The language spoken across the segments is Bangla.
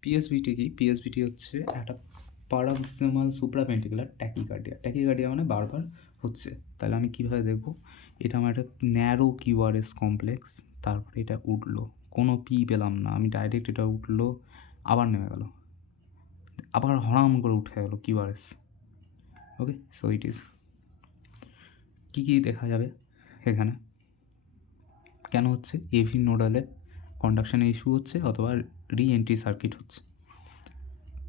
পিএসবিটি কি? পিএসবিটি হচ্ছে একটা প্যারাক্সিমাল সুপ্রাভেন্ট্রিকুলার ট্যাকিকার্ডিয়া। ট্যাকিকার্ডিয়া মানে বারবার হচ্ছে। তাহলে আমি কীভাবে দেখবো? এটা আমার একটা ন্যারো কিউআরএস কমপ্লেক্স, তারপরে এটা উঠলো, কোনো পি পেলাম না, আমি ডাইরেক্ট এটা উঠলো, আবার নেমে গেল, আবার হরাম করে উঠে গেলো QRS. Okay, so it is. কী কী দেখা যাবে এখানে? কেন হচ্ছে? এভি নোডালে কন্ডাকশানে ইস্যু হচ্ছে অথবা রি-এন্ট্রি সার্কিট হচ্ছে।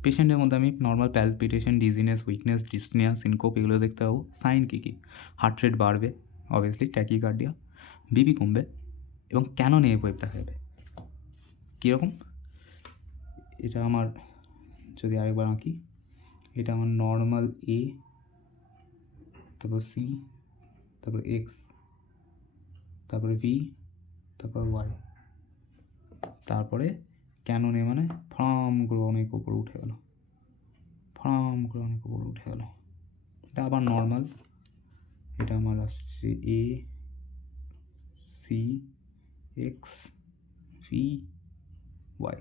পেশেন্টের মধ্যে আমি normal palpitation, dizziness, weakness, dyspnoea, syncope এগুলো দেখতে পাবো। সাইন কী কী? হার্ট রেট বাড়বে, অবভিয়াসলি ট্যাকিকার্ডিয়া, বিপি কমবে এবং কেন নিয়ে ওয়েভ দেখা যাবে। কীরকম? এটা আমার যদি আরেকবার আঁকি, এটা আমার নর্মাল এ, তারপর সি, তারপর এক্স, তারপরে ভি, তারপর ওয়াই, তারপরে কেন নিয়ে মানে ফ্রাম করে অনেক ওপরে উঠে গেল, ফ্রাম করে অনেক উপরে উঠে গেল। এটা আবার নর্মাল, এটা আমার আসছে A, C, X, V, Y,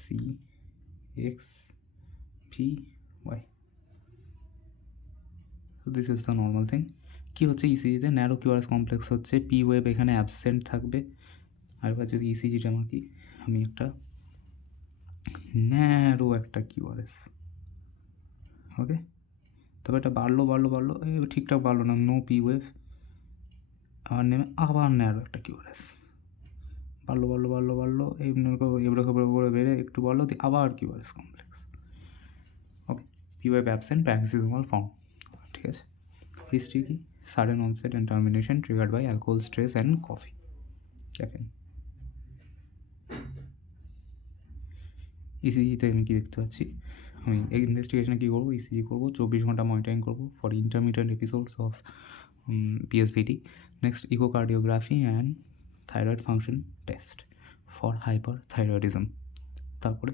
C, X, V, Y. This is the normal thing. কী হচ্ছে ইসিজিতে? ন্যারো কিউআরএস কমপ্লেক্স হচ্ছে, পি ওয়েভ এখানে অ্যাবসেন্ট থাকবে। আরেকবার যদি ইসিজিটা আমাকে, আমি একটা ন্যারো একটা কিউআরএস, ওকে, তবে এটা বাড়লো বাড়লো বাড়লো, ঠিকঠাক বাড়লো না, নো পি ওয়েভ, আবার নেমে আবার ন্যারো একটা কিউআরএস, বাড়লো বাড়লো বাড়লো বাড়লো, এবড়ো করে বেড়ে একটু বাড়লো, আবার QRS complex. Okay, P wave absent, paroxysmal form. ঠিক আছে। হিস্ট্রি কি? Sudden onset and termination triggered by alcohol, stress and caffeine. ইসিজিতে আমি কী দেখতে পাচ্ছি? আমি এই ইনভেস্টিগেশনে কী করবো? ইসিজি করবো, 24 ঘন্টা মনিটরিং করবো for intermediate episodes of PSVT. Next echocardiography and thyroid function test for hyperthyroidism. তারপরে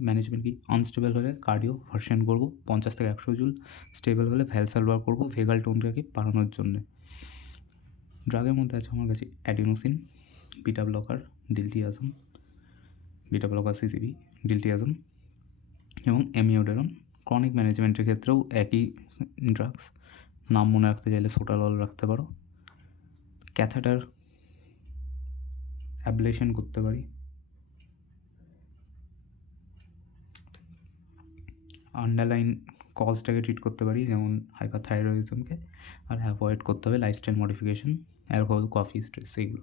ম্যানেজমেন্ট কি? আনস্টেবল হলে কার্ডিও ভার্সন করবো 50 থেকে 100 জুল, স্টেবল হলে ভ্যালসালভার করবো ভেগাল টোনটাকে বাড়ানোর জন্যে। ড্রাগের মধ্যে আছে আমার কাছে adenosine, beta blocker, diltiazem, beta blocker CCB, diltiazem এবং অ্যামিওডেরন। ক্রনিক ম্যানেজমেন্টের ক্ষেত্রেও একই ড্রাগস, নাম মনে রাখতে চাইলে সোটালল রাখতে পারো। ক্যাথেটার অ্যাবলেশন করতে পারি, আন্ডারলাইন কজটাকে ট্রিট করতে পারি যেমন হাইপারথাইরয়েডিজমকে, আর অ্যাভয়েড করতে হবে lifestyle modification, alcohol, coffee, stress, এইগুলো।